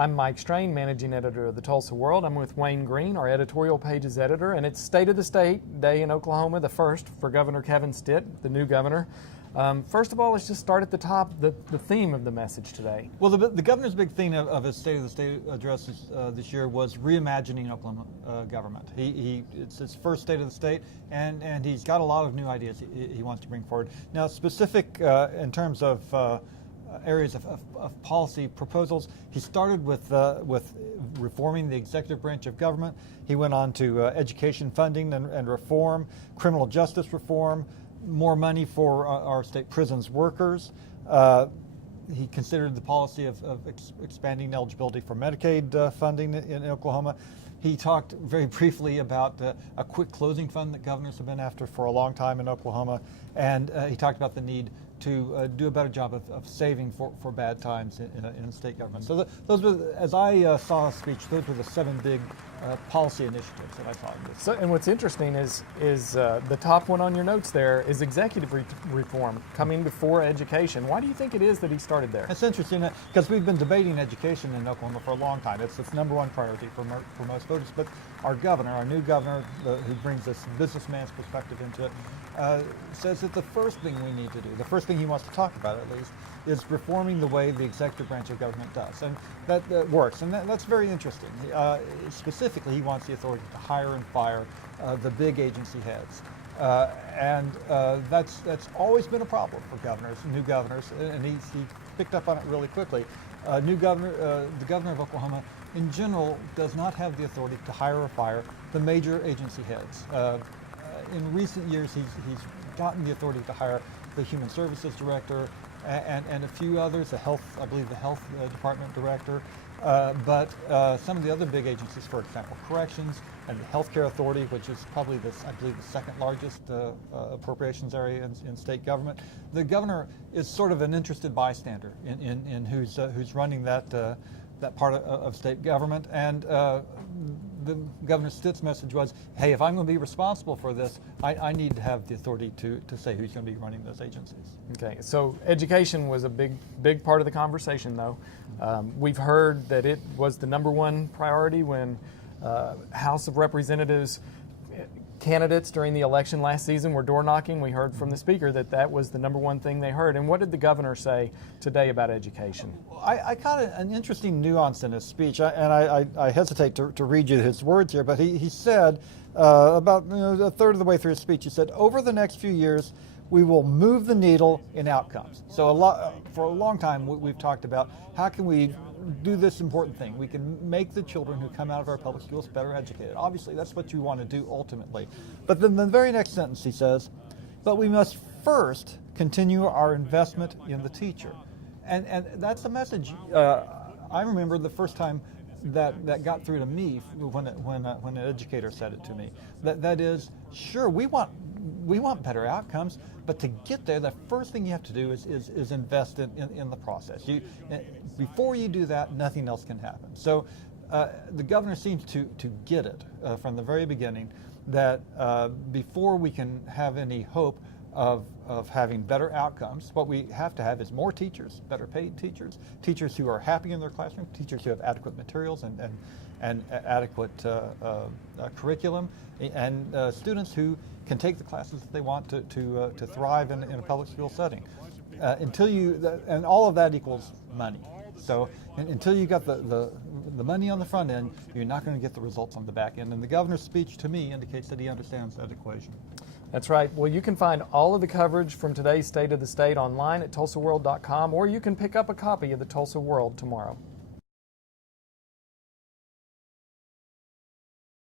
I'm Mike Strain, managing editor of the Tulsa World. I'm with Wayne Greene, our editorial pages editor, and it's State of the State Day in Oklahoma, the first for Governor Kevin Stitt, the new governor. First of all, let's just start at the top, the theme of the message today. Well, the governor's big theme of his State of the State address this year was reimagining Oklahoma government. It's his first State of the State, and he's got a lot of new ideas he wants to bring forward. Now, specific in terms of areas of policy proposals, he started with reforming the executive branch of government. He went on to education funding and reform, criminal justice reform, more money for our state prisons workers. He considered the policy of expanding eligibility for Medicaid funding in Oklahoma. He talked very briefly about a quick closing fund that governors have been after for a long time in Oklahoma, and he talked about the need to do a better job of saving for bad times in state government. So those were, as I saw his speech, those were the 7 big policy initiatives that I saw in this. So, and what's interesting is the top one on your notes there is executive reform coming before education. Why do you think it is that he started there? It's interesting because we've been debating education in Oklahoma for a long time. It's number one priority for most voters. But our new governor, who brings this businessman's perspective into it, says that the first thing we need to do, the first thing he wants to talk about at least, is reforming the way the executive branch of government does. And that works, and that's very interesting. Specifically, he wants the authority to hire and fire the big agency heads. And that's always been a problem for new governors, and he picked up on it really quickly. The governor of Oklahoma, in general, does not have the authority to hire or fire the major agency heads. In recent years, he's gotten the authority to hire the Human Services Director and a few others, I believe the Health Department Director, but some of the other big agencies, for example, Corrections and the Healthcare Authority, which is probably the second largest appropriations area in state government. The governor is sort of an interested bystander in who's running that part of state government, and the Governor Stitt's message was, hey, if I'm going to be responsible for this, I need to have the authority to say who's going to be running those agencies. Okay, so education was a big part of the conversation, though. We've heard that it was the number one priority when House of Representatives candidates during the election last season were door knocking. We heard from the speaker that was the number one thing they heard. And what did the governor say today about education? I caught an interesting nuance in his speech, and I hesitate to read you his words here, but he said about a third of the way through his speech, he said, over the next few years, we will move the needle in outcomes. So for a long time, we've talked about how can we do this important thing. We can make the children who come out of our public schools better educated. Obviously, that's what you want to do ultimately. But then the very next sentence he says, but we must first continue our investment in the teacher. And that's a message I remember the first time that got through to me when an educator said it to me. That is, sure, we want better outcomes, but to get there, the first thing you have to do is invest in the process. Before you do that, nothing else can happen. So the governor seems to get it from the very beginning that before we can have any hope of having better outcomes, what we have to have is more teachers, better paid teachers, teachers who are happy in their classroom, teachers who have adequate materials and adequate curriculum, and students who can take the classes that they want to thrive in a public school setting. And all of that equals money. So until you got the money on the front end, you're not going to get the results on the back end. And the governor's speech, to me, indicates that he understands that equation. That's right. Well, you can find all of the coverage from today's State of the State online at tulsaworld.com, or you can pick up a copy of the Tulsa World tomorrow.